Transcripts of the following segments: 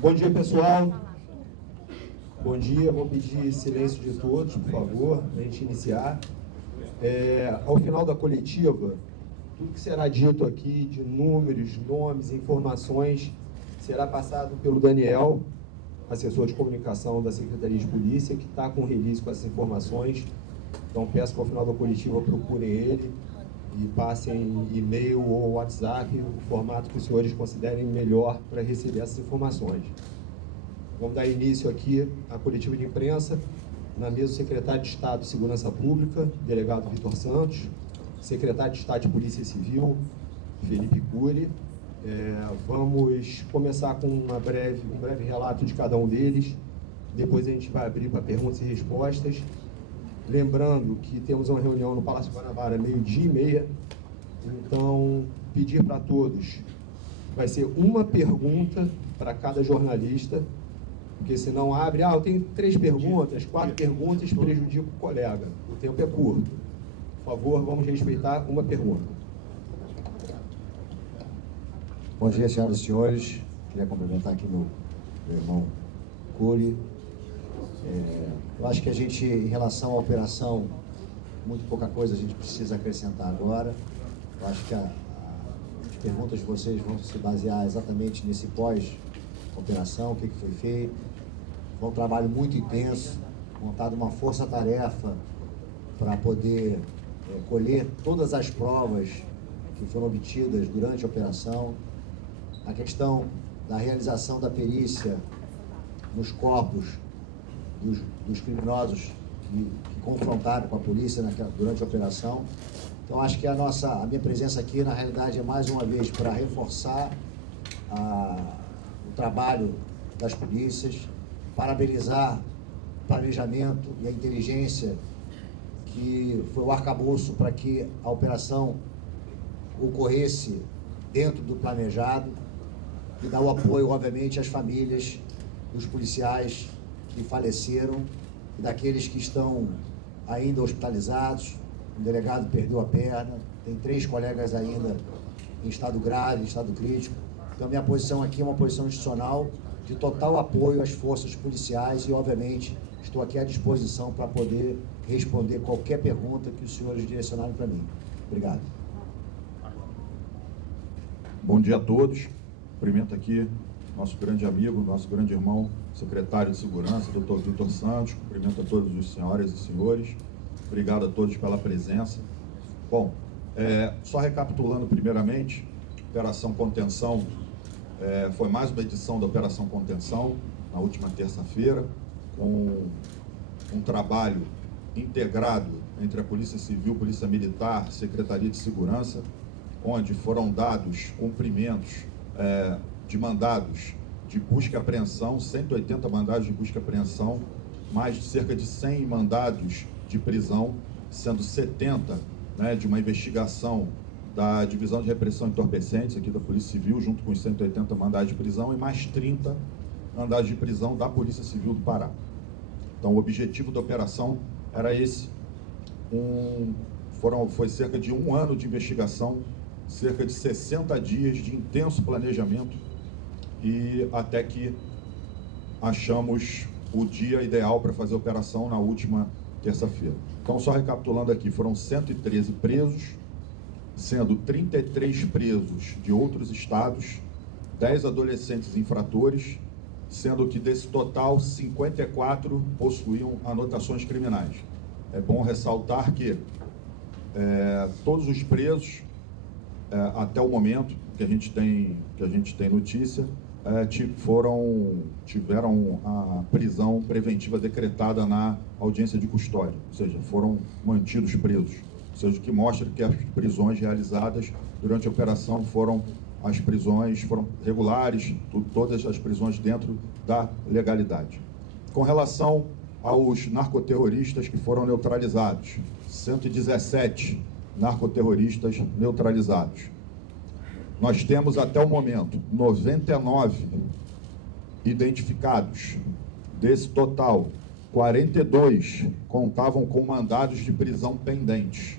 Bom dia, pessoal. Bom dia, vou pedir silêncio de todos, por favor, para a gente iniciar. Ao final da coletiva, tudo que será dito aqui de números, nomes, informações, será passado pelo Daniel, assessor de comunicação da Secretaria de Polícia, que está com release com essas informações. Então, peço que ao final da coletiva procurem ele e passem e-mail ou WhatsApp, o formato que os senhores considerem melhor para receber essas informações. Vamos dar início aqui à coletiva de imprensa. Na mesa, o secretário de Estado de Segurança Pública, delegado Vitor Santos, secretário de Estado de Polícia Civil, Felipe Cury. Vamos começar com um breve relato de cada um deles. Depois a gente vai abrir para perguntas e respostas. Lembrando que temos uma reunião no Palácio Guanabara, 12h30. Então, pedir para todos, vai ser uma pergunta para cada jornalista, porque senão abre, eu tenho 3 perguntas, 4 perguntas, prejudica o colega. O tempo é curto. Por favor, vamos respeitar uma pergunta. Bom dia, senhoras e senhores. Queria cumprimentar aqui meu irmão Cury. Eu acho que a gente, em relação à operação, muito pouca coisa a gente precisa acrescentar agora. Eu acho que as perguntas de vocês vão se basear exatamente nesse pós-operação, o que foi feito. Foi um trabalho muito intenso, montado uma força-tarefa para poder colher todas as provas que foram obtidas durante a operação. A questão da realização da perícia nos corpos dos criminosos que confrontaram com a polícia durante a operação. Então, acho que a minha presença aqui, na realidade, é mais uma vez para reforçar o trabalho das polícias, parabenizar o planejamento e a inteligência que foi o arcabouço para que a operação ocorresse dentro do planejado e dar o apoio, obviamente, às famílias dos policiais que faleceram e daqueles que estão ainda hospitalizados. O delegado perdeu a perna, tem 3 colegas ainda em estado grave, em estado crítico. Então, minha posição aqui é uma posição institucional de total apoio às forças policiais e, obviamente, estou aqui à disposição para poder responder qualquer pergunta que os senhores direcionarem para mim. Obrigado. Bom dia a todos. Cumprimento aqui nosso grande amigo, nosso grande irmão, secretário de Segurança, Dr. Vitor Santos. Cumprimento a todos os senhoras e senhores. Obrigado a todos pela presença. Bom, só recapitulando primeiramente, Operação Contenção, foi mais uma edição da Operação Contenção, na última terça-feira, com um trabalho integrado entre a Polícia Civil, Polícia Militar, Secretaria de Segurança, onde foram dados cumprimentos de mandados de busca e apreensão, 180 mandados de busca e apreensão, mais de cerca de 100 mandados de prisão, sendo 70 de uma investigação da Divisão de Repressão e Entorpecentes, aqui da Polícia Civil, junto com os 180 mandados de prisão, e mais 30 mandados de prisão da Polícia Civil do Pará. Então, o objetivo da operação era esse. Foi cerca de 1 ano de investigação, cerca de 60 dias de intenso planejamento, e até que achamos o dia ideal para fazer a operação na última terça-feira. Então, só recapitulando aqui, foram 113 presos, sendo 33 presos de outros estados, 10 adolescentes infratores, sendo que desse total, 54 possuíam anotações criminais. É bom ressaltar que todos os presos, até o momento que a gente tem notícia, tiveram a prisão preventiva decretada na audiência de custódia, ou seja, foram mantidos presos, ou seja, o que mostra que as prisões realizadas durante a operação foram regulares, todas as prisões dentro da legalidade. Com relação aos narcoterroristas que foram neutralizados, 117 narcoterroristas neutralizados. Nós temos até o momento 99 identificados. Desse total, 42 contavam com mandados de prisão pendentes.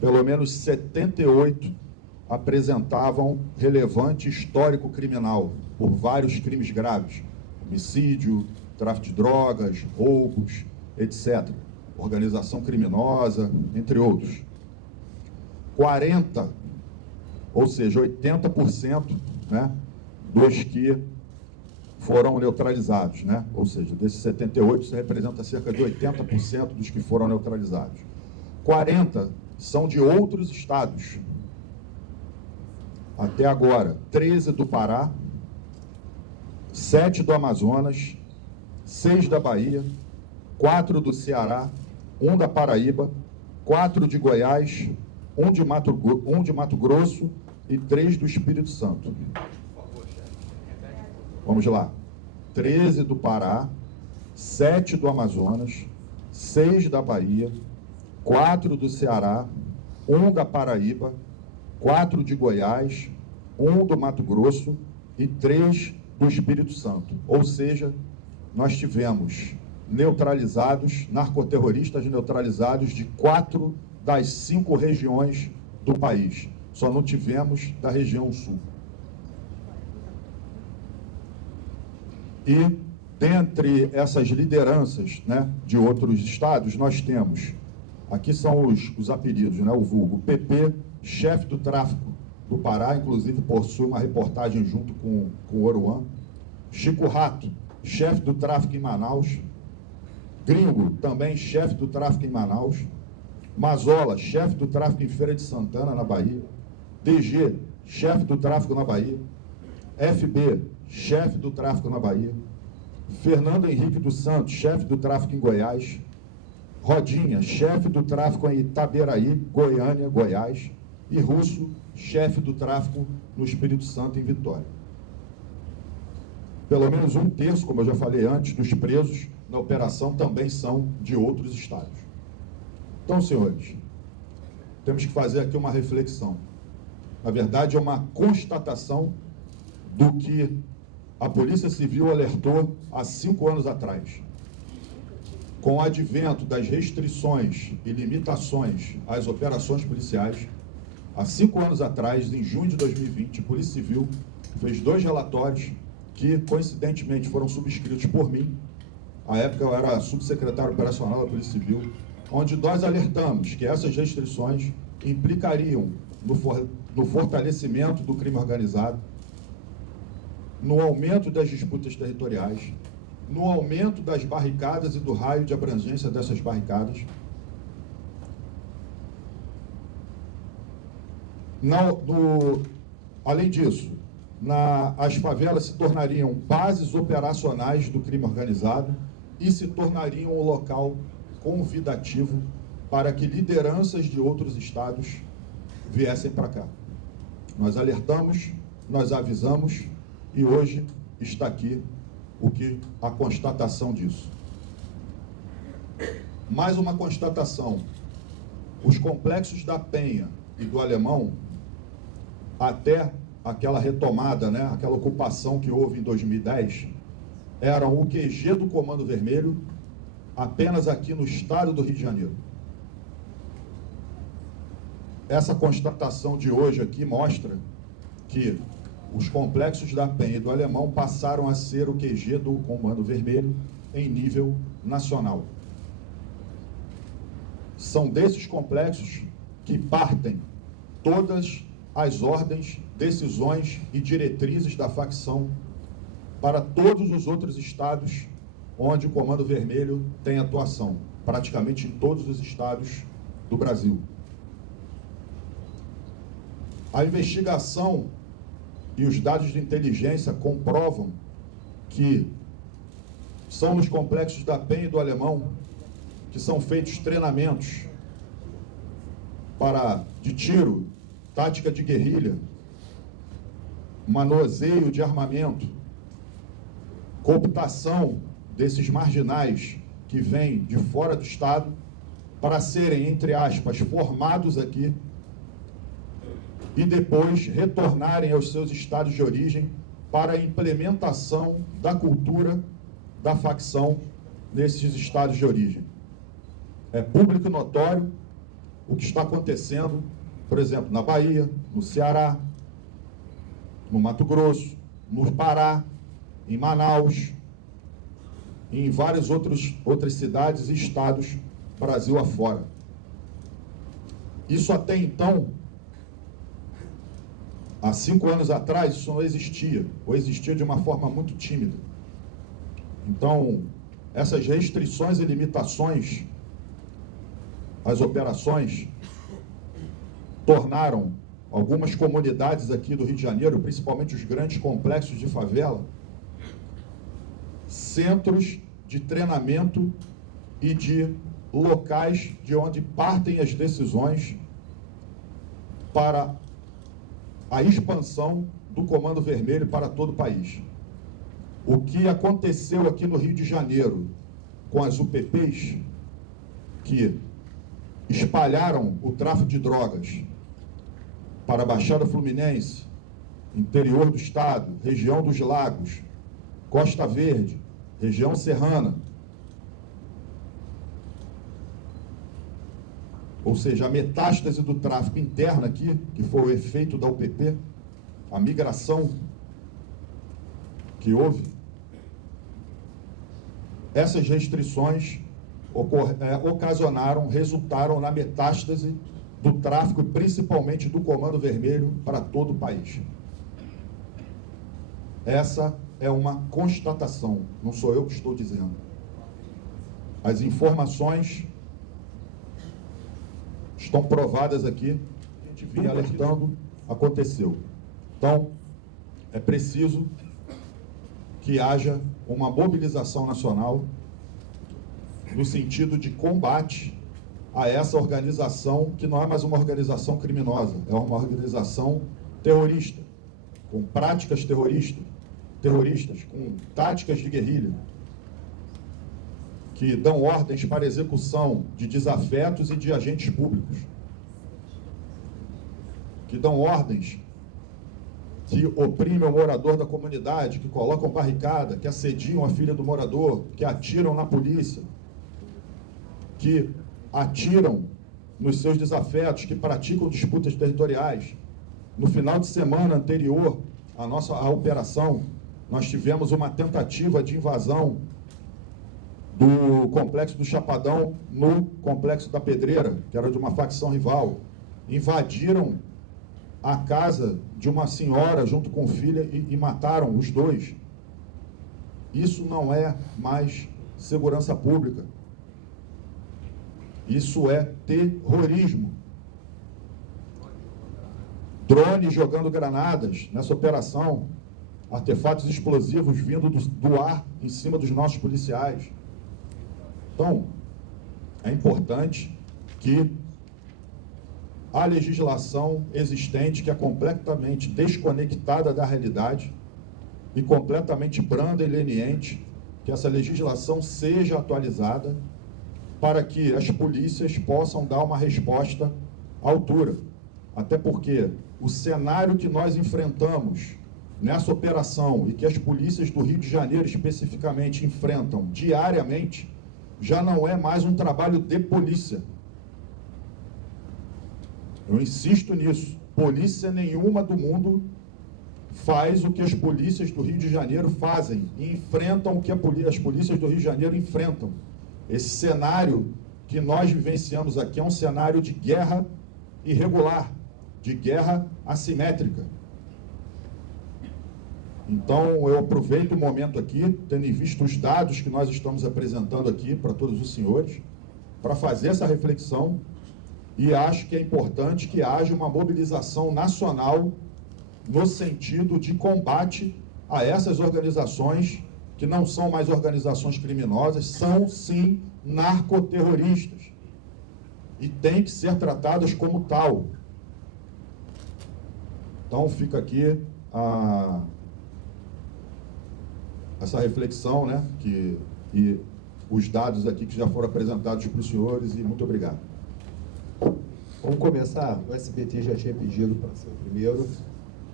Pelo menos 78 apresentavam relevante histórico criminal, por vários crimes graves, homicídio, tráfico de drogas, roubos, etc. Organização criminosa, entre outros. 40, ou seja, 80%, né, dos que foram neutralizados, né? Ou seja, desses 78, isso representa cerca de 80% dos que foram neutralizados. 40 são de outros estados. Até agora, 13 do Pará, 7 do Amazonas, 6 da Bahia, 4 do Ceará, 1 da Paraíba, 4 de Goiás, 1 de Mato Grosso e 3 do Espírito Santo. Vamos lá. 13 do Pará, 7 do Amazonas, 6 da Bahia, 4 do Ceará, 1 da Paraíba, 4 de Goiás, 1 do Mato Grosso e 3 do Espírito Santo. Ou seja, nós tivemos neutralizados, narcoterroristas neutralizados de 4 das 5 regiões do país. Só não tivemos da região sul. E, dentre essas lideranças, né, de outros estados, nós temos, aqui são os apelidos, né, o vulgo, PP, chefe do tráfico do Pará, inclusive possui uma reportagem junto com o Oruan. Chico Rato, chefe do tráfico em Manaus. Gringo, também chefe do tráfico em Manaus. Mazola, chefe do tráfico em Feira de Santana, na Bahia. DG, chefe do tráfico na Bahia. FB, chefe do tráfico na Bahia. Fernando Henrique dos Santos, chefe do tráfico em Goiás. Rodinha, chefe do tráfico em Itaberaí, Goiânia, Goiás. E Russo, chefe do tráfico no Espírito Santo, em Vitória. Pelo menos 1/3, como eu já falei antes, dos presos na operação também são de outros estados. Então, senhores, temos que fazer aqui uma reflexão. Na verdade, é uma constatação do que a Polícia Civil alertou há 5 anos atrás. Com o advento das restrições e limitações às operações policiais, há 5 anos atrás, em junho de 2020, a Polícia Civil fez 2 relatórios que, coincidentemente, foram subscritos por mim. À época, eu era subsecretário operacional da Polícia Civil, onde nós alertamos que essas restrições implicariam no fortalecimento do crime organizado, no aumento das disputas territoriais, no aumento das barricadas e do raio de abrangência dessas barricadas, além disso, as favelas se tornariam bases operacionais do crime organizado e se tornariam um local convidativo para que lideranças de outros estados viessem para cá. Nós alertamos, nós avisamos e hoje está aqui a constatação disso. Mais uma constatação: os complexos da Penha e do Alemão, até aquela retomada, né, aquela ocupação que houve em 2010, eram o QG do Comando Vermelho, apenas aqui no estado do Rio de Janeiro. Essa constatação de hoje aqui mostra que os complexos da Penha e do Alemão passaram a ser o QG do Comando Vermelho em nível nacional. São desses complexos que partem todas as ordens, decisões e diretrizes da facção para todos os outros estados onde o Comando Vermelho tem atuação, praticamente em todos os estados do Brasil. A investigação e os dados de inteligência comprovam que são nos complexos da Penha e do Alemão que são feitos treinamentos de tiro, tática de guerrilha, manuseio de armamento, cooptação desses marginais que vêm de fora do estado para serem, entre aspas, formados aqui e depois retornarem aos seus estados de origem para a implementação da cultura da facção nesses estados de origem. É público e notório o que está acontecendo, por exemplo, na Bahia, no Ceará, no Mato Grosso, no Pará, em Manaus, e em várias outras cidades e estados, Brasil afora. Isso até então, há 5 anos atrás, isso não existia, ou existia de uma forma muito tímida. Então, essas restrições e limitações às operações tornaram algumas comunidades aqui do Rio de Janeiro, principalmente os grandes complexos de favela, centros de treinamento e de locais de onde partem as decisões para a expansão do Comando Vermelho para todo o país. O que aconteceu aqui no Rio de Janeiro com as UPPs, que espalharam o tráfico de drogas para a Baixada Fluminense, interior do estado, região dos Lagos, Costa Verde, região serrana, ou seja, a metástase do tráfico interno aqui, que foi o efeito da UPP, a migração que houve, essas restrições resultaram na metástase do tráfico, principalmente do Comando Vermelho, para todo o país. Essa é uma constatação, não sou eu que estou dizendo. As informações estão provadas aqui, a gente vinha alertando, aconteceu. Então, é preciso que haja uma mobilização nacional no sentido de combate a essa organização, que não é mais uma organização criminosa, é uma organização terrorista, com práticas terroristas, com táticas de guerrilha, que dão ordens para execução de desafetos e de agentes públicos, que dão ordens que oprimem o morador da comunidade, que colocam barricada, que assediam a filha do morador, que atiram na polícia, que atiram nos seus desafetos, que praticam disputas territoriais. No final de semana anterior à operação, nós tivemos uma tentativa de invasão do Complexo do Chapadão no Complexo da Pedreira, que era de uma facção rival. Invadiram a casa de uma senhora junto com filha e mataram os dois. Isso não é mais segurança pública. Isso é terrorismo. Drones jogando granadas nessa operação, artefatos explosivos vindo do ar em cima dos nossos policiais. Então, é importante que a legislação existente, que é completamente desconectada da realidade e completamente branda e leniente, que essa legislação seja atualizada para que as polícias possam dar uma resposta à altura. Até porque o cenário que nós enfrentamos nessa operação e que as polícias do Rio de Janeiro especificamente enfrentam diariamente, já não é mais um trabalho de polícia. Eu insisto nisso. Polícia nenhuma do mundo faz o que as polícias do Rio de Janeiro fazem e enfrentam o que as polícias do Rio de Janeiro enfrentam. Esse cenário que nós vivenciamos aqui é um cenário de guerra irregular, de guerra assimétrica. Então, eu aproveito o momento aqui, tendo em vista os dados que nós estamos apresentando aqui para todos os senhores, para fazer essa reflexão, e acho que é importante que haja uma mobilização nacional no sentido de combate a essas organizações que não são mais organizações criminosas, são sim narcoterroristas e têm que ser tratadas como tal. Então fica aqui essa reflexão, né, e os dados aqui que já foram apresentados para os senhores, e muito obrigado. Vamos começar. O SBT já tinha pedido para ser o primeiro,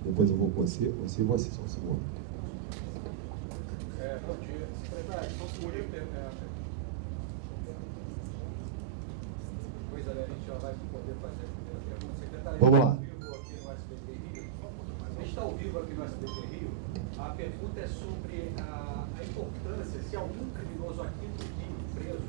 depois eu vou com você e você são o segundo. Bom dia. Secretário, pois a gente já vai poder fazer a primeira pergunta. Secretário, vamos lá. A gente está ao vivo aqui no SBT Rio, a pergunta é sobre a importância, se algum criminoso aqui do Rio preso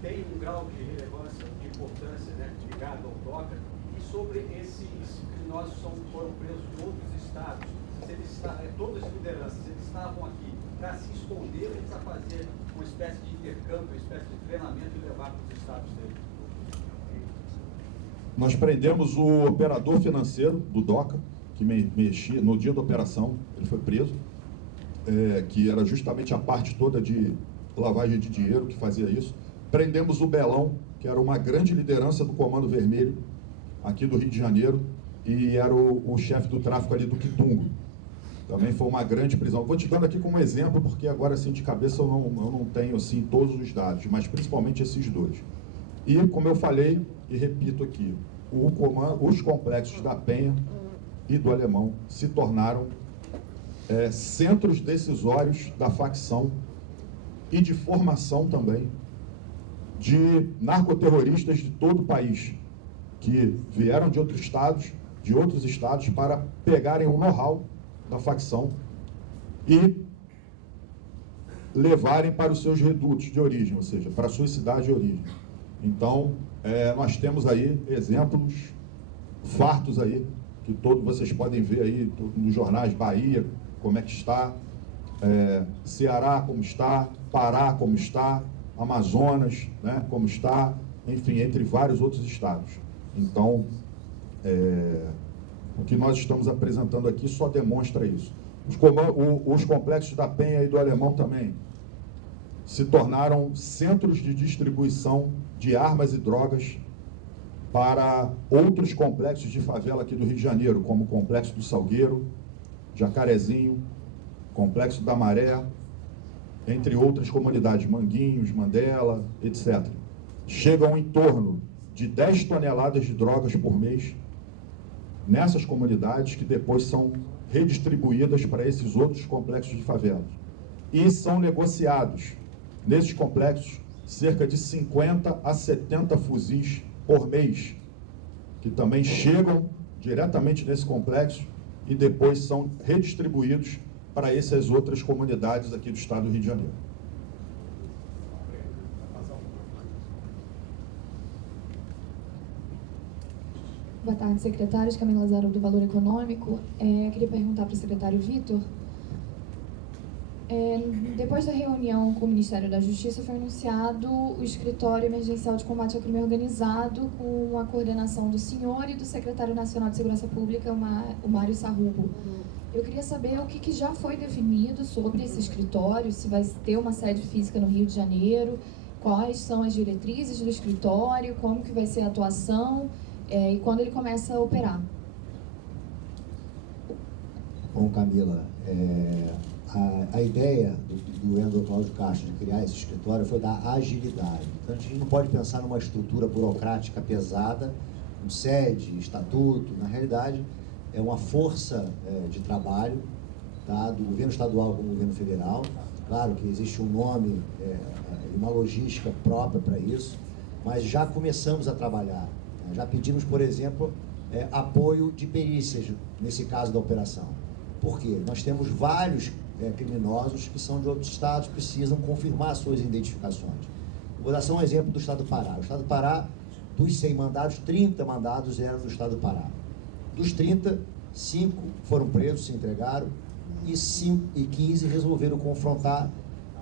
tem um grau de relevância, de importância, né, ligado ao DOCA, e sobre esses criminosos foram presos em outros estados, se eles todas as lideranças, eles estavam aqui para se esconder ou para fazer uma espécie de intercâmbio, uma espécie de treinamento e levar para os estados deles? Nós prendemos o operador financeiro do DOCA, que mexia no dia da operação, ele foi preso, que era justamente a parte toda de lavagem de dinheiro que fazia isso. Prendemos o Belão, que era uma grande liderança do Comando Vermelho, aqui do Rio de Janeiro, e era o chefe do tráfico ali do Quitungo. Também foi uma grande prisão. Vou te dando aqui como exemplo, porque agora, assim, de cabeça eu não tenho, assim, todos os dados, mas principalmente esses dois. E, como eu falei, e repito aqui, os complexos da Penha e do Alemão se tornaram centros decisórios da facção e de formação também de narcoterroristas de todo o país, que vieram de outros estados para pegarem o know-how da facção e levarem para os seus redutos de origem, ou seja, para a sua cidade de origem. Então, nós temos aí exemplos fartos aí, que todos vocês podem ver aí nos jornais. Bahia, como é que está, Ceará, como está, Pará, como está, Amazonas, né, como está, enfim, entre vários outros estados. Então, o que nós estamos apresentando aqui só demonstra isso. Os complexos da Penha e do Alemão também se tornaram centros de distribuição de armas e drogas para outros complexos de favela aqui do Rio de Janeiro, como o Complexo do Salgueiro, Jacarezinho, Complexo da Maré, entre outras comunidades, Manguinhos, Mandela, etc. Chegam em torno de 10 toneladas de drogas por mês nessas comunidades, que depois são redistribuídas para esses outros complexos de favelas. E são negociados, nesses complexos, cerca de 50 a 70 fuzis por mês, que também chegam diretamente nesse complexo e depois são redistribuídos para essas outras comunidades aqui do estado do Rio de Janeiro. Boa tarde, secretários. Camila Lazaro, do Valor Econômico. Queria perguntar para o secretário Vitor. Depois da reunião com o Ministério da Justiça, foi anunciado o Escritório Emergencial de Combate ao Crime Organizado, com a coordenação do senhor e do secretário nacional de Segurança Pública, o Mário Sarrubo. Eu queria saber o que já foi definido sobre esse escritório, se vai ter uma sede física no Rio de Janeiro, quais são as diretrizes do escritório, como que vai ser a atuação e quando ele começa a operar. Bom, Camila, a ideia do Endo Cláudio Castro de criar esse escritório foi dar agilidade. Então, a gente não pode pensar numa estrutura burocrática pesada, com sede, estatuto. Na realidade, é uma força de trabalho, tá, do governo estadual com o governo federal. Claro que existe um nome e uma logística própria para isso, mas já começamos a trabalhar. Já pedimos, por exemplo, apoio de perícias, nesse caso da operação. Por quê? Nós temos vários criminosos que são de outros estados, precisam confirmar suas identificações. Vou dar só um exemplo do estado do Pará. O estado do Pará, dos 100 mandados, 30 mandados eram do estado do Pará. Dos 30, 5 foram presos, se entregaram, e 15 resolveram confrontar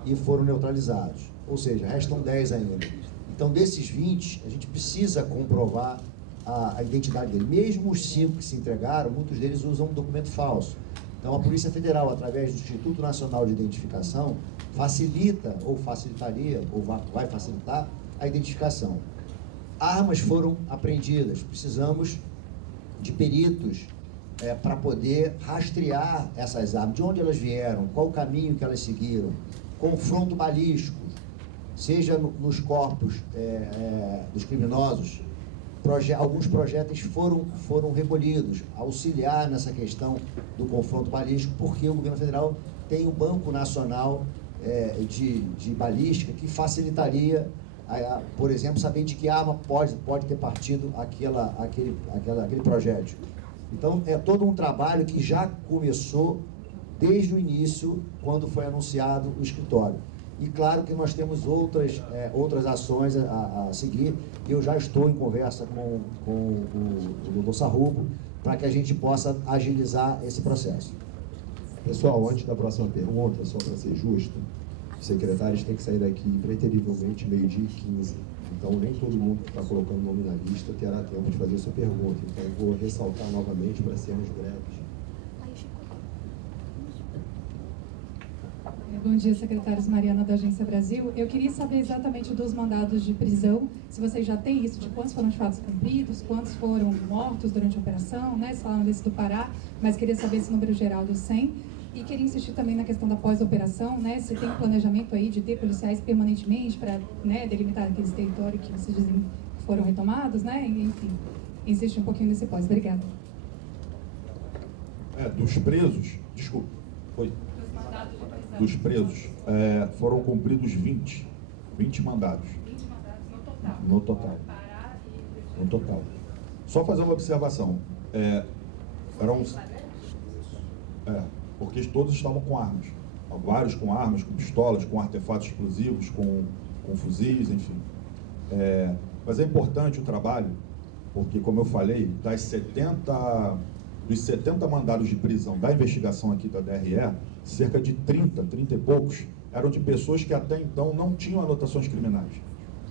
e foram neutralizados. Ou seja, restam 10 ainda. Então, desses 20, a gente precisa comprovar a identidade dele. Mesmo os 5 que se entregaram, muitos deles usam um documento falso. Então, a Polícia Federal, através do Instituto Nacional de Identificação, facilita, ou facilitaria, ou vai facilitar a identificação. Armas foram apreendidas. Precisamos de peritos para poder rastrear essas armas, de onde elas vieram, qual o caminho que elas seguiram, confronto balístico, seja nos corpos dos criminosos. Alguns projéteis foram recolhidos, auxiliar nessa questão do confronto balístico, porque o governo federal tem o Banco Nacional de Balística, que facilitaria, por exemplo, saber de que arma pode ter partido aquele projétil. Então, é todo um trabalho que já começou desde o início, quando foi anunciado o escritório. E claro que nós temos outras ações a seguir, e eu já estou em conversa com o doutor Sarrubo, para que a gente possa agilizar esse processo. Pessoal, antes da próxima pergunta, só para ser justo, os secretários têm que sair daqui preterivelmente 12h15. Então, nem todo mundo que está colocando nome na lista terá tempo de fazer a sua pergunta. Então, eu vou ressaltar novamente para sermos breves. Bom dia, secretários. Mariana, da Agência Brasil. Eu queria saber exatamente dos mandados de prisão, se vocês já têm isso, de quantos foram de fato cumpridos, quantos foram mortos durante a operação, né? Vocês falaram desse do Pará, mas queria saber esse número geral dos 100. E queria insistir também na questão da pós-operação, né? Se tem um planejamento aí de ter policiais permanentemente para, né, delimitar aqueles territórios que vocês dizem que foram retomados, né? Enfim, insiste um pouquinho nesse pós. Obrigada. Dos presos, desculpa, foi. Dos presos, foram cumpridos 20 mandados. 20 mandados no total. No total. Só fazer uma observação. Porque todos estavam com armas. Vários com armas, com pistolas, com artefatos explosivos, com fuzis, enfim. Mas é importante o trabalho, porque, como eu falei, dos 70 mandados de prisão da investigação aqui da DRE, cerca de 30 e poucos, eram de pessoas que até então não tinham anotações criminais.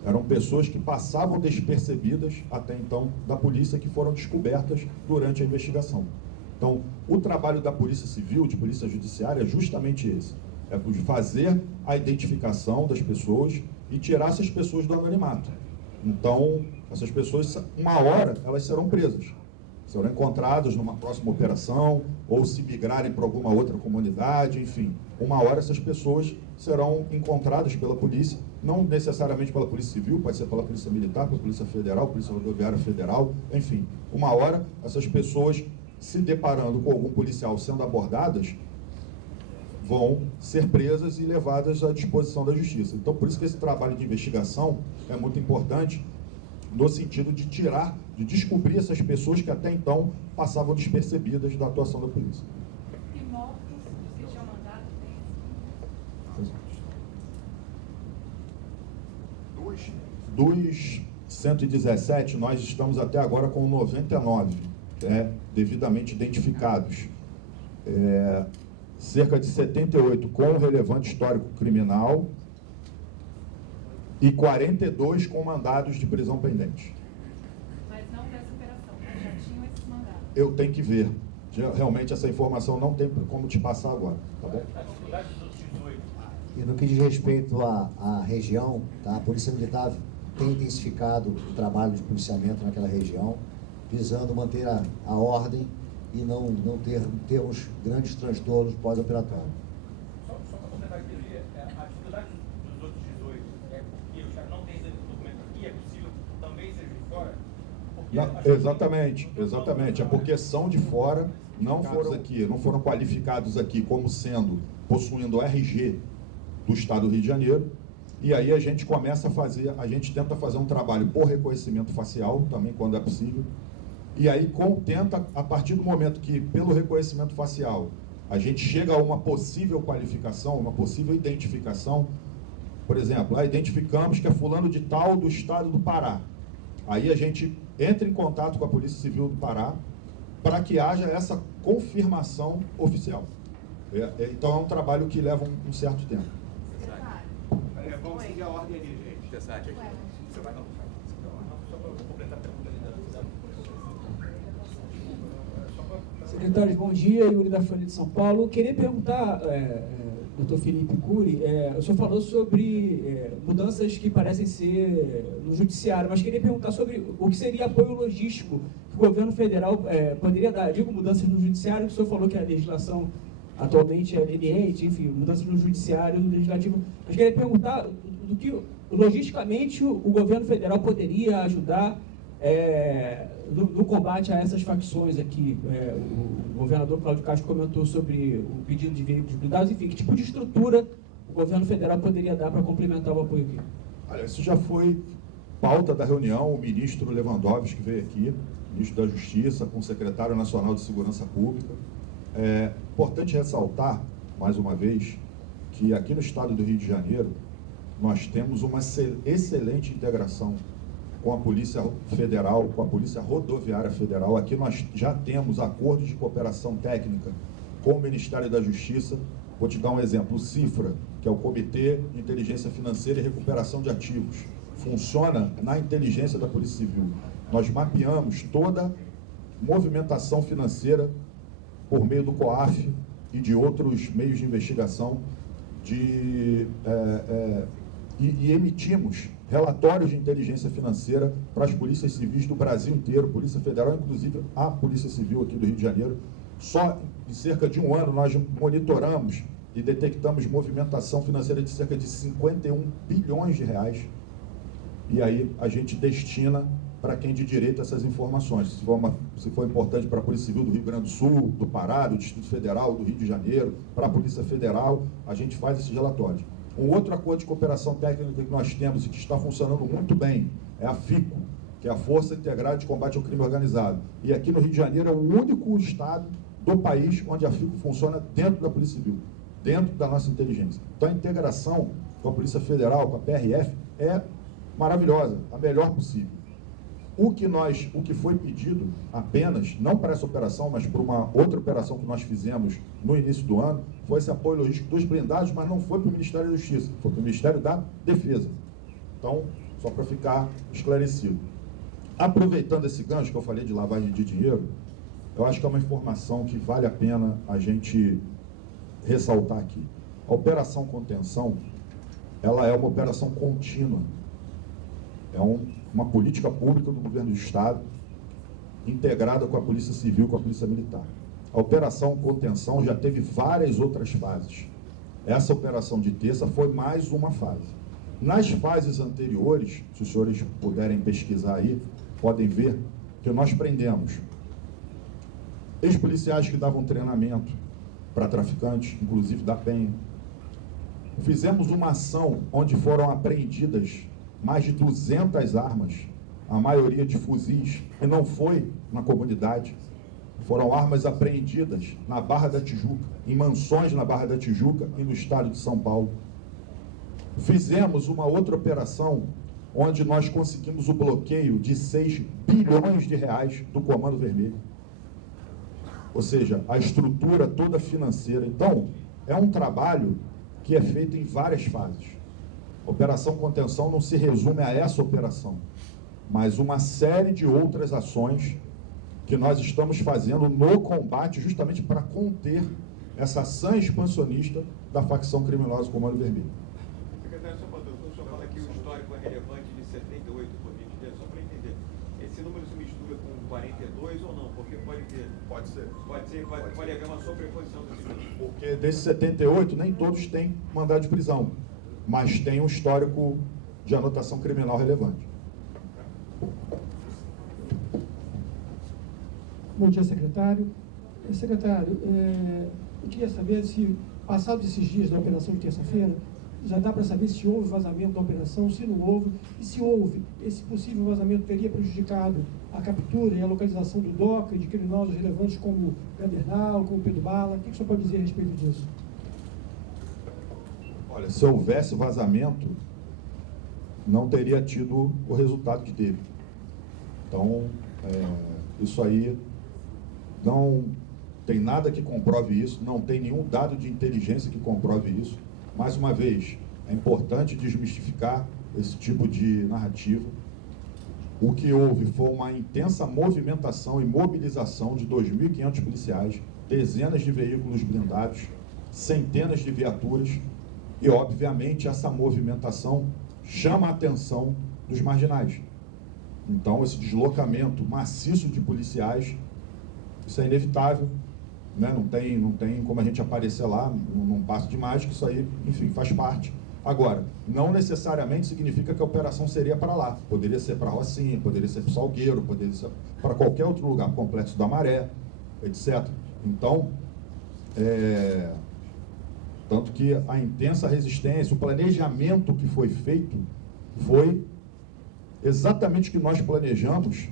Eram pessoas que passavam despercebidas até então da polícia, que foram descobertas durante a investigação. Então, o trabalho da Polícia Civil, de Polícia Judiciária, é justamente esse. É de fazer a identificação das pessoas e tirar essas pessoas do anonimato. Então, essas pessoas, uma hora, elas serão presas. Serão encontradas numa próxima operação, ou se migrarem para alguma outra comunidade, enfim. Uma hora essas pessoas serão encontradas pela polícia, não necessariamente pela Polícia Civil, pode ser pela Polícia Militar, pela Polícia Federal, Polícia Rodoviária Federal, enfim. Uma hora essas pessoas, se deparando com algum policial sendo abordadas, vão ser presas e levadas à disposição da justiça. Então, por isso que esse trabalho de investigação é muito importante, no sentido de de descobrir essas pessoas que até então passavam despercebidas da atuação da polícia. E mortos, vocês tinham mandado? Dos 117, nós estamos até agora com 99, devidamente identificados. Cerca de 78 com relevante histórico criminal e 42 com mandados de prisão pendentes. Mas não dessa operação, já tinham esses mandados. Eu tenho que ver. Realmente essa informação não tem como te passar agora, tá bom? E no que diz respeito à região, tá? A Polícia Militar tem intensificado o trabalho de policiamento naquela região, visando manter a ordem e não termos grandes transtornos pós-operatórios. Só para completar aqui, a dificuldade dos outros 18 é porque os caras não têm esse documento aqui, é possível também ser de fora? Exatamente. É porque são de fora, não foram qualificados aqui como possuindo RG do Estado do Rio de Janeiro. E aí a gente tenta fazer um trabalho por reconhecimento facial, também quando é possível. E aí tenta, a partir do momento que, pelo reconhecimento facial, a gente chega a uma possível qualificação, uma possível identificação, por exemplo, identificamos que é fulano de tal do estado do Pará. Aí a gente entra em contato com a Polícia Civil do Pará para que haja essa confirmação oficial. Então é um trabalho que leva um certo tempo. Vamos seguir a ordem ali, gente. Você vai não. Só para completar a pergunta ali da Secretários, bom dia. Yuri da Folha de São Paulo. Queria perguntar, doutor Felipe Cury, o senhor falou sobre mudanças que parecem ser no judiciário, mas queria perguntar sobre o que seria apoio logístico que o governo federal poderia dar. Digo mudanças no judiciário, que o senhor falou que a legislação atualmente é leniente, enfim, mudanças no judiciário, no legislativo. Mas queria perguntar do que, logisticamente, o governo federal poderia ajudar no combate a essas facções aqui. O governador Cláudio Castro comentou sobre o pedido de veículos blindados, enfim, que tipo de estrutura o governo federal poderia dar para complementar o apoio aqui? Olha, isso já foi pauta da reunião, o ministro Lewandowski veio aqui, ministro da Justiça, com o secretário nacional de Segurança Pública. É importante ressaltar, mais uma vez, que aqui no estado do Rio de Janeiro, nós temos uma excelente integração com a Polícia Federal, com a Polícia Rodoviária Federal. Aqui nós já temos acordos de cooperação técnica com o Ministério da Justiça. Vou te dar um exemplo, o CIFRA, que é o Comitê de Inteligência Financeira e Recuperação de Ativos, funciona na inteligência da Polícia Civil. Nós mapeamos toda movimentação financeira por meio do COAF e de outros meios de investigação e emitimos relatórios de inteligência financeira para as polícias civis do Brasil inteiro, Polícia Federal, inclusive a Polícia Civil aqui do Rio de Janeiro. Só em cerca de um ano nós monitoramos e detectamos movimentação financeira de cerca de 51 bilhões de reais. E aí a gente destina para quem de direito essas informações. Se for importante para a Polícia Civil do Rio Grande do Sul, do Pará, do Distrito Federal, do Rio de Janeiro, para a Polícia Federal, a gente faz esses relatórios. Um outro acordo de cooperação técnica que nós temos e que está funcionando muito bem é a FICO, que é a Força Integrada de Combate ao Crime Organizado. E aqui no Rio de Janeiro é o único estado do país onde a FICO funciona dentro da Polícia Civil, dentro da nossa inteligência. Então a integração com a Polícia Federal, com a PRF, é maravilhosa, a melhor possível. O que foi pedido apenas, não para essa operação, mas para uma outra operação que nós fizemos no início do ano, foi esse apoio logístico dos blindados, mas não foi para o Ministério da Justiça, foi para o Ministério da Defesa. Então, só para ficar esclarecido. Aproveitando esse gancho que eu falei de lavagem de dinheiro, eu acho que é uma informação que vale a pena a gente ressaltar aqui. A operação contenção, ela é uma operação contínua. É uma política pública do governo do Estado, integrada com a Polícia Civil, com a Polícia Militar. A operação contenção já teve várias outras fases. Essa operação de terça foi mais uma fase. Nas fases anteriores, se os senhores puderem pesquisar aí, podem ver que nós prendemos ex-policiais que davam treinamento para traficantes, inclusive da Penha. Fizemos uma ação onde foram apreendidas mais de 200 armas, a maioria de fuzis, e não foi na comunidade. Foram armas apreendidas na Barra da Tijuca, em mansões na Barra da Tijuca e no estado de São Paulo. Fizemos uma outra operação onde nós conseguimos o bloqueio de 6 bilhões de reais do Comando Vermelho. Ou seja, a estrutura toda financeira. Então, é um trabalho que é feito em várias fases. A operação contenção não se resume a essa operação, mas uma série de outras ações que nós estamos fazendo no combate justamente para conter essa ação expansionista da facção criminosa Comando Vermelho. Secretário, o senhor fala que o histórico é relevante de 78 por 20 só para entender. Esse número se mistura com 42 ou não? Porque pode ter. Pode ser. Pode haver uma sobreposição desse número. Porque desses 78, nem todos têm mandado de prisão, mas tem um histórico de anotação criminal relevante. Bom dia, secretário. Secretário, eu queria saber se, passados esses dias da operação de terça-feira, já dá para saber se houve vazamento da operação, se não houve, e se houve, esse possível vazamento teria prejudicado a captura e a localização do DOCA e de criminosos relevantes como Gadernal, como Pedro Bala. O que o senhor pode dizer a respeito disso? Olha, se houvesse vazamento, não teria tido o resultado que teve. Então, isso aí não tem nada que comprove isso, não tem nenhum dado de inteligência que comprove isso. Mais uma vez, é importante desmistificar esse tipo de narrativa. O que houve foi uma intensa movimentação e mobilização de 2.500 policiais, dezenas de veículos blindados, centenas de viaturas, e, obviamente, essa movimentação chama a atenção dos marginais. Então, esse deslocamento maciço de policiais, isso é inevitável, né? Não tem como a gente aparecer lá, num passo de mágica, isso aí, enfim, faz parte. Agora, não necessariamente significa que a operação seria para lá. Poderia ser para Rocinha, poderia ser para o Salgueiro, poderia ser para qualquer outro lugar, Complexo da Maré, etc. Então, tanto que a intensa resistência, o planejamento que foi feito, foi exatamente o que nós planejamos,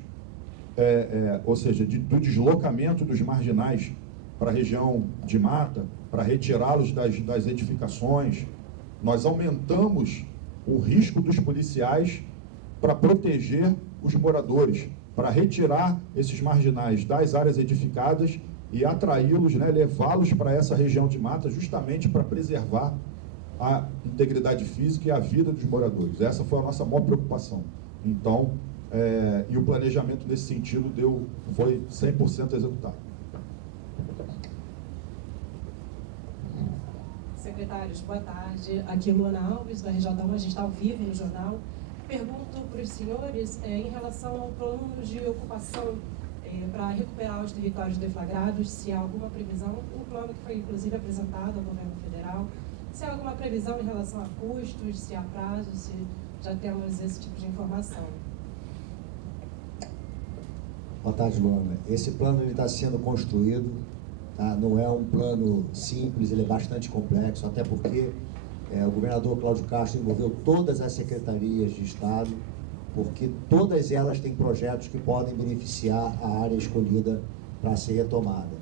ou seja, do deslocamento dos marginais para a região de mata, para retirá-los das edificações. Nós aumentamos o risco dos policiais para proteger os moradores, para retirar esses marginais das áreas edificadas e atraí-los, né, levá-los para essa região de mata, justamente para preservar a integridade física e a vida dos moradores. Essa foi a nossa maior preocupação. Então, e o planejamento nesse sentido foi 100% executado. Secretários, boa tarde. Aqui Luana Alves, da RJ1, a gente está ao vivo no jornal. Pergunto para os senhores em relação ao plano de ocupação para recuperar os territórios deflagrados, se há alguma previsão, um plano que foi inclusive apresentado ao governo federal, se há alguma previsão em relação a custos, se há prazo, se já temos esse tipo de informação. Boa tarde, Luana. Esse plano está sendo construído, tá? Não é um plano simples, ele é bastante complexo, até porque o governador Cláudio Castro envolveu todas as secretarias de Estado, porque todas elas têm projetos que podem beneficiar a área escolhida para ser retomada.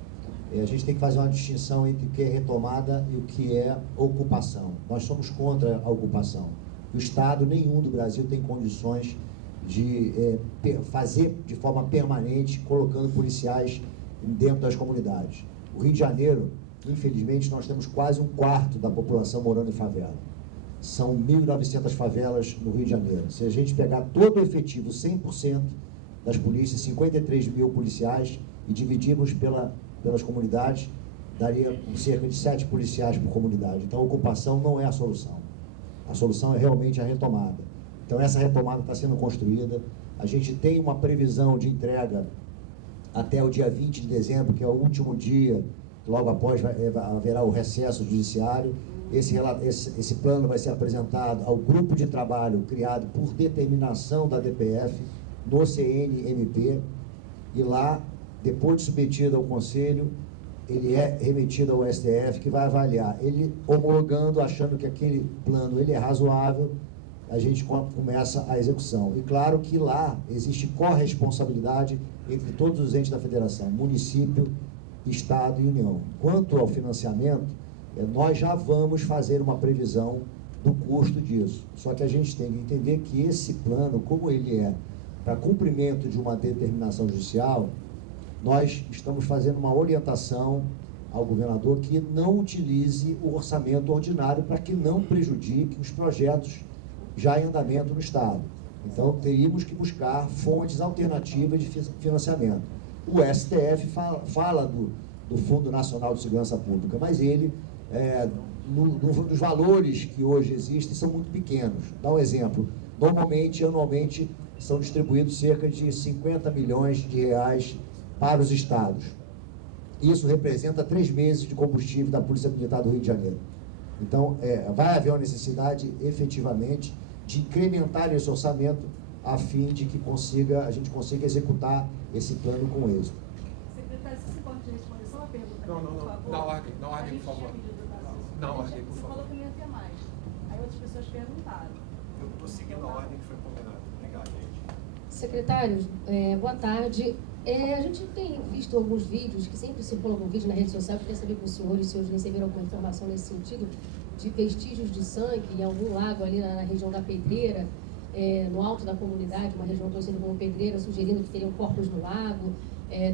A gente tem que fazer uma distinção entre o que é retomada e o que é ocupação. Nós somos contra a ocupação. O Estado nenhum do Brasil tem condições de fazer de forma permanente, colocando policiais dentro das comunidades. O Rio de Janeiro, infelizmente, nós temos quase um quarto da população morando em favela. São 1.900 favelas no Rio de Janeiro. Se a gente pegar todo o efetivo, 100% das polícias, 53 mil policiais, e dividirmos pelas comunidades, daria cerca de 7 policiais por comunidade. Então, a ocupação não é a solução. A solução é realmente a retomada. Então, essa retomada está sendo construída. A gente tem uma previsão de entrega até o dia 20 de dezembro, que é o último dia, logo após haverá o recesso judiciário. Esse plano vai ser apresentado ao grupo de trabalho criado por determinação da DPF no CNMP, e lá, depois de submetido ao Conselho, ele é remetido ao STF, que vai avaliar. Ele homologando, achando que aquele plano ele é razoável, a gente começa a execução. E claro que lá existe corresponsabilidade entre todos os entes da federação, município, Estado e União. Quanto ao financiamento, nós já vamos fazer uma previsão do custo disso. Só que a gente tem que entender que esse plano, como ele é para cumprimento de uma determinação judicial, nós estamos fazendo uma orientação ao governador que não utilize o orçamento ordinário para que não prejudique os projetos já em andamento no Estado. Então, teríamos que buscar fontes alternativas de financiamento. O STF fala do Fundo Nacional de Segurança Pública, mas ele, dos valores que hoje existem, são muito pequenos. Dá um exemplo. Normalmente, anualmente, são distribuídos cerca de 50 milhões de reais para os estados. Isso representa 3 meses de combustível da Polícia Militar do Rio de Janeiro. Então, vai haver uma necessidade, efetivamente, de incrementar esse orçamento a fim de que a gente consiga executar esse plano com êxito. Secretário, se você pode responder só uma pergunta, Não. por favor? Na ordem, por favor. Na ordem, por Você favor. falou que não ia ter mais. Aí outras pessoas perguntaram. Eu estou seguindo a ordem que foi combinada. Obrigado, gente. Secretários, boa tarde. A gente tem visto alguns vídeos, que sempre circulam algum vídeo na rede social, eu queria saber com os senhores, se receberam alguma informação nesse sentido, de vestígios de sangue em algum lago ali na região da Pedreira, no alto da comunidade, uma região conhecida como Pedreira, sugerindo que teriam corpos no lago,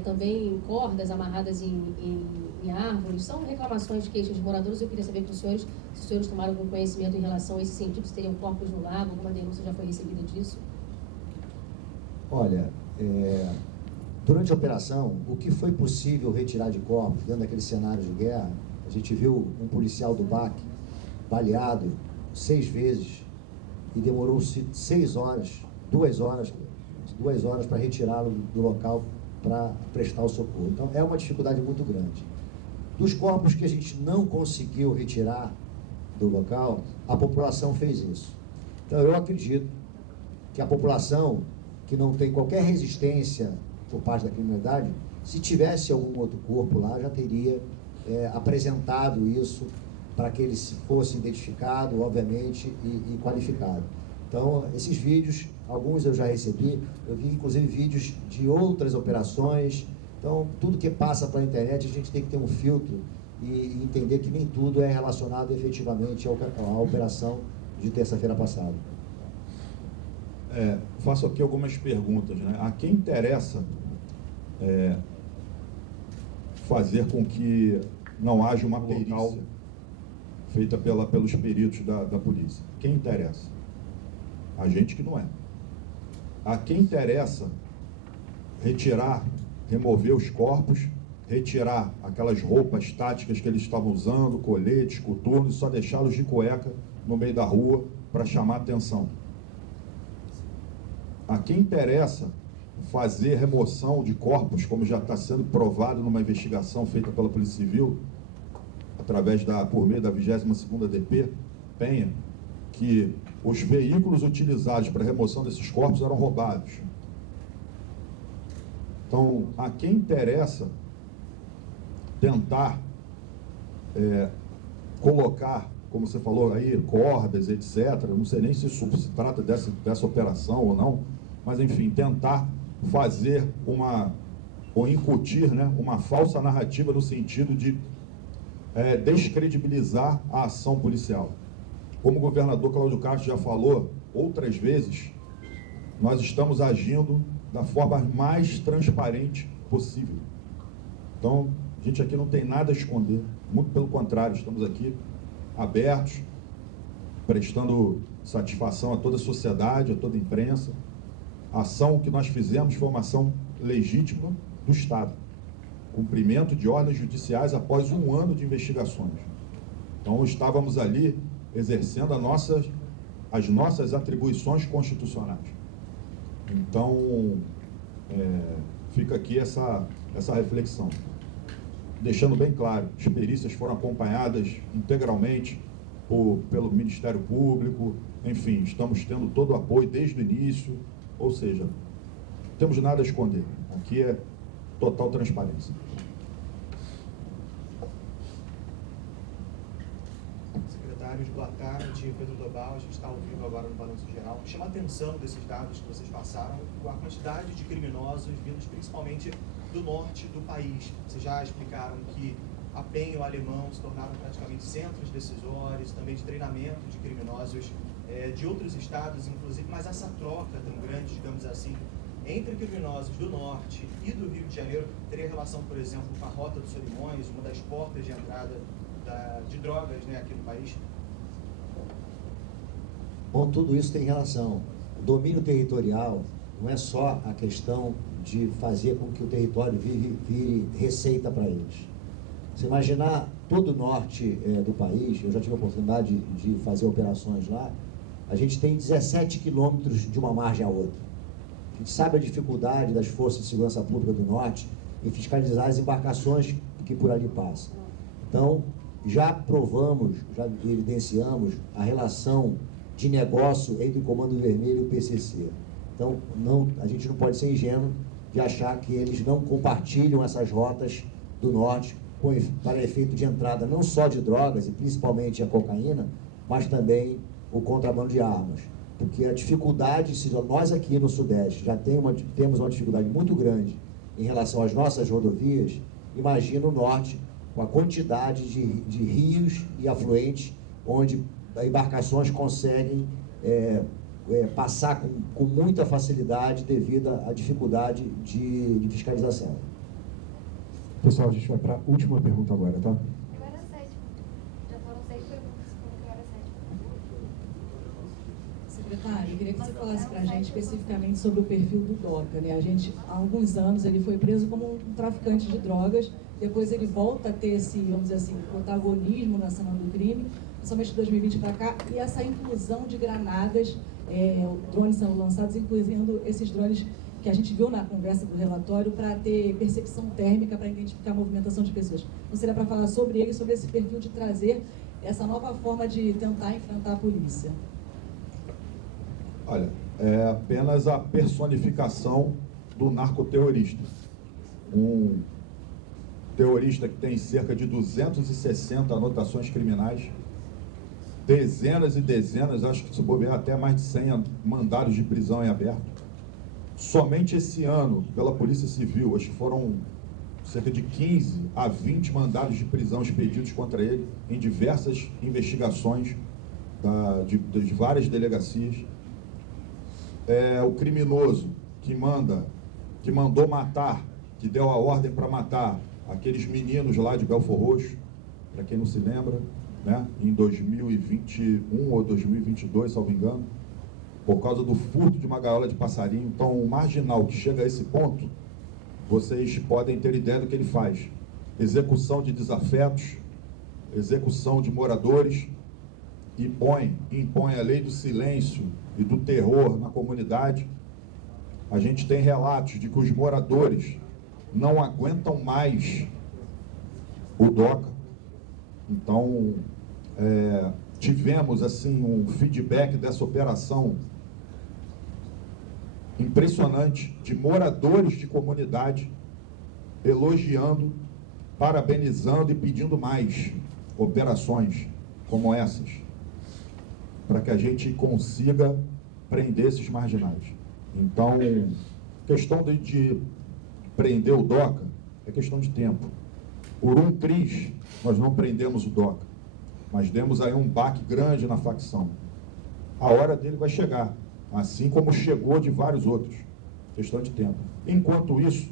também cordas amarradas em árvores. São reclamações, queixas de moradores. Eu queria saber com os senhores, se os senhores tomaram algum conhecimento em relação a esse sentido, se teriam corpos no lago, alguma denúncia já foi recebida disso? Olha, durante a operação, o que foi possível retirar de corpos dentro daquele cenário de guerra, a gente viu um policial do BAC baleado 6 vezes e demorou 2 horas para retirá-lo do local para prestar o socorro. Então, é uma dificuldade muito grande. Dos corpos que a gente não conseguiu retirar do local, a população fez isso. Então, eu acredito que a população, que não tem qualquer resistência por parte da criminalidade, se tivesse algum outro corpo lá, já teria apresentado isso para que ele fosse identificado, obviamente, e qualificado. Então, esses vídeos, alguns eu já recebi, eu vi inclusive vídeos de outras operações Então, tudo que passa pela internet, a gente tem que ter um filtro e entender que nem tudo é relacionado efetivamente à operação de terça-feira passada. Faço aqui algumas perguntas, né? A quem interessa fazer com que não haja uma perícia feita pelos peritos da polícia? Quem interessa? A gente que não é. A quem interessa remover os corpos, retirar aquelas roupas táticas que eles estavam usando, coletes, coturnos, e só deixá-los de cueca no meio da rua para chamar atenção? A quem interessa fazer remoção de corpos, como já está sendo provado numa investigação feita pela Polícia Civil, por meio da 22ª DP, Penha, que os veículos utilizados para a remoção desses corpos eram roubados. Então, a quem interessa tentar colocar, como você falou aí, cordas, etc., não sei nem se se trata dessa operação ou não, mas enfim, tentar fazer ou incutir, né, uma falsa narrativa no sentido de descredibilizar a ação policial. Como o governador Cláudio Castro já falou outras vezes, nós estamos agindo da forma mais transparente possível. Então, a gente aqui não tem nada a esconder, muito pelo contrário, estamos aqui abertos, prestando satisfação a toda a sociedade, a toda a imprensa. A ação que nós fizemos foi uma ação legítima do Estado, cumprimento de ordens judiciais após 1 ano de investigações. Então, estávamos ali exercendo as nossas atribuições constitucionais. Então, fica aqui essa reflexão. Deixando bem claro, as perícias foram acompanhadas integralmente pelo Ministério Público, enfim, estamos tendo todo o apoio desde o início, ou seja, não temos nada a esconder. Aqui é total transparência. Secretários, boa tarde. Pedro Dobal, a gente está ao vivo agora no Balanço Geral. Chama a atenção desses dados que vocês passaram, com a quantidade de criminosos vindos principalmente do norte do país. Vocês já explicaram que a Penha e o Alemão se tornaram praticamente centros decisórios, também de treinamento de criminosos de outros estados, inclusive, mas essa troca tão grande, digamos assim, entre criminosos do norte e do Rio de Janeiro teria relação, por exemplo, com a Rota dos Solimões, uma das portas de entrada de drogas, né, aqui no país? Bom, tudo isso tem relação. O domínio territorial não é só a questão de fazer com que o território vire receita para eles. Se imaginar todo o norte do país, eu já tive a oportunidade de fazer operações lá, a gente tem 17 quilômetros de uma margem à outra. A gente sabe a dificuldade das forças de segurança pública do norte em fiscalizar as embarcações que por ali passam. Então, já provamos, já evidenciamos a relação de negócio entre o Comando Vermelho e o PCC. Então, a gente não pode ser ingênuo de achar que eles não compartilham essas rotas do norte para efeito de entrada não só de drogas, e principalmente a cocaína, mas também o contrabando de armas. Porque a dificuldade, se nós aqui no Sudeste já temos uma dificuldade muito grande em relação às nossas rodovias, imagina o Norte, com a quantidade de rios e afluentes, onde embarcações conseguem passar com muita facilidade devido à dificuldade de fiscalização. Pessoal, a gente vai para a última pergunta agora, tá? Eu era 7. Já foram 6 perguntas, como que eu era 7. Secretário, eu queria que você falasse para a gente especificamente sobre o perfil do DOCA, né? Há alguns anos ele foi preso como um traficante de drogas, depois ele volta a ter esse, vamos dizer assim, protagonismo na cena do crime, principalmente de 2020 para cá, e essa inclusão de granadas, drones sendo lançados, incluindo esses drones que a gente viu na conversa do relatório para ter percepção térmica, para identificar a movimentação de pessoas. Não seria para falar sobre ele, sobre esse perfil de trazer essa nova forma de tentar enfrentar a polícia? Olha, é apenas a personificação do narcoterrorista. Um terrorista que tem cerca de 260 anotações criminais, dezenas e dezenas, acho que se bobear até mais de 100 mandados de prisão em aberto. Somente esse ano, pela Polícia Civil, acho que foram cerca de 15 a 20 mandados de prisão expedidos contra ele em diversas investigações de várias delegacias. O criminoso que mandou matar, que deu a ordem para matar aqueles meninos lá de Belfor Roxo, para quem não se lembra, né, em 2021 ou 2022, salvo engano, por causa do furto de uma gaiola de passarinho. Então, um marginal que chega a esse ponto, vocês podem ter ideia do que ele faz. Execução de desafetos, execução de moradores, e impõe a lei do silêncio e do terror na comunidade. A gente tem relatos de que os moradores não aguentam mais o DOCA. Então, tivemos assim um feedback dessa operação impressionante de moradores de comunidade elogiando, parabenizando e pedindo mais operações como essas, para que a gente consiga prender esses marginais. Então, questão de prender o DOCA é questão de tempo. Por um triz, nós não prendemos o DOCA, mas demos aí um baque grande na facção. A hora dele vai chegar, assim como chegou de vários outros. Questão de tempo. Enquanto isso,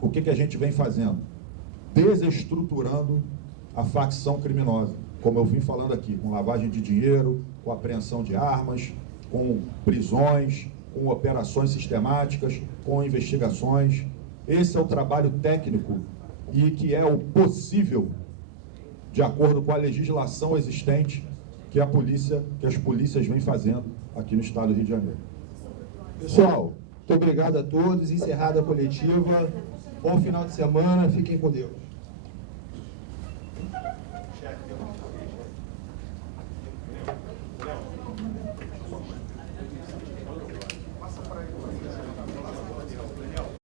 o que a gente vem fazendo? Desestruturando a facção criminosa, como eu vim falando aqui, com lavagem de dinheiro, com apreensão de armas, com prisões, com operações sistemáticas, com investigações. Esse é o trabalho técnico e que é o possível, de acordo com a legislação existente, que as polícias vêm fazendo aqui no estado do Rio de Janeiro. Pessoal, muito obrigado a todos. Encerrada a coletiva. Bom final de semana. Fiquem com Deus.